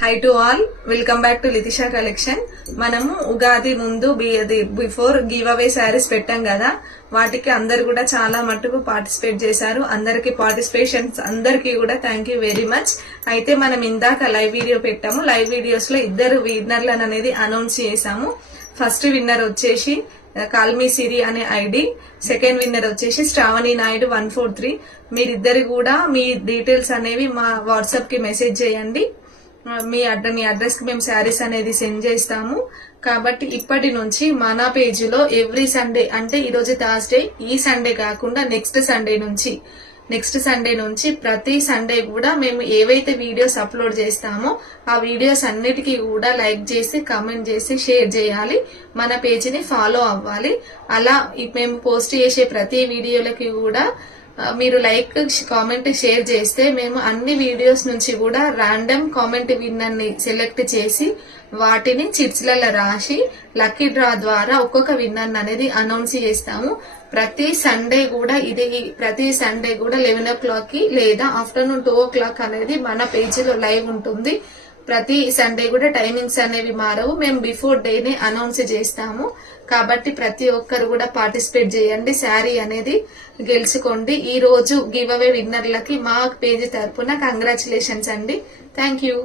High to all, welcome back to Lithisha collection. మనము ఉగాది ముందు before give away saris పెట్టాం కదా, వాటికి అందరు కూడా చాలా మట్టుకు పార్టిసిపేట్ చేశారు. అందరికి పార్టిసిపేషన్స్ అందరికి కూడా థ్యాంక్ యూ వెరీ మచ్. అయితే మనం ఇందాక లైవ్ వీడియో పెట్టాము. లైవ్ వీడియోస్ లో ఇద్దరు విన్నర్లను అనేది అనౌన్స్ చేశాము. ఫస్ట్ విన్నర్ వచ్చేసి కాల్మీ సిరి అనే ఐడి, సెకండ్ విన్నర్ వచ్చేసి శ్రావణి నాయుడు 143. మీరిద్దరు కూడా మీ డీటెయిల్స్ అనేవి మా వాట్సాప్ కి మెసేజ్ చేయండి. మీ అడ్రస్ కి మేము శారీస్ అనేది సెండ్ చేస్తాము. కాబట్టి ఇప్పటి నుంచి మన పేజీలో ఎవ్రీ సండే, అంటే ఈరోజు థర్స్డే, ఈ సండే కాకుండా నెక్స్ట్ సండే నుంచి ప్రతి సండే కూడా మేము ఏవైతే వీడియోస్ అప్లోడ్ చేస్తామో ఆ వీడియోస్ అన్నిటికీ కూడా లైక్ చేసి, కామెంట్ చేసి, షేర్ చేయాలి. మన పేజీని ఫాలో అవ్వాలి. అలా మేము పోస్ట్ చేసే ప్రతి వీడియోలకి కూడా మీరు లైక్, కామెంట్, షేర్ చేస్తే మేము అన్ని వీడియోస్ నుంచి కూడా ర్యాండమ్ కామెంట్ విన్నర్ ని సెలెక్ట్ చేసి వాటిని చిట్స్లలో రాసి లక్కీ డ్రా ద్వారా ఒక్కొక్క విన్నర్ అనేది అనౌన్స్ చేస్తాము. ప్రతి సండే కూడా 11 o'clock కి లేదా ఆఫ్టర్నూన్ 2 o'clock అనేది మన పేజీలో లైవ్ ఉంటుంది. ప్రతి సండే కూడా టైమింగ్స్ అనేవి మారవు. మేము బిఫోర్ డేనే అనౌన్స్ చేస్తాము. కాబట్టి ప్రతి ఒక్కరు కూడా పార్టిసిపేట్ చేయండి, శారీ అనేది గెలుచుకోండి. ఈ రోజు గివ్ అవే విన్నర్లకి మా పేజీ తరపున కంగ్రాచులేషన్స్ అండి. Thank you.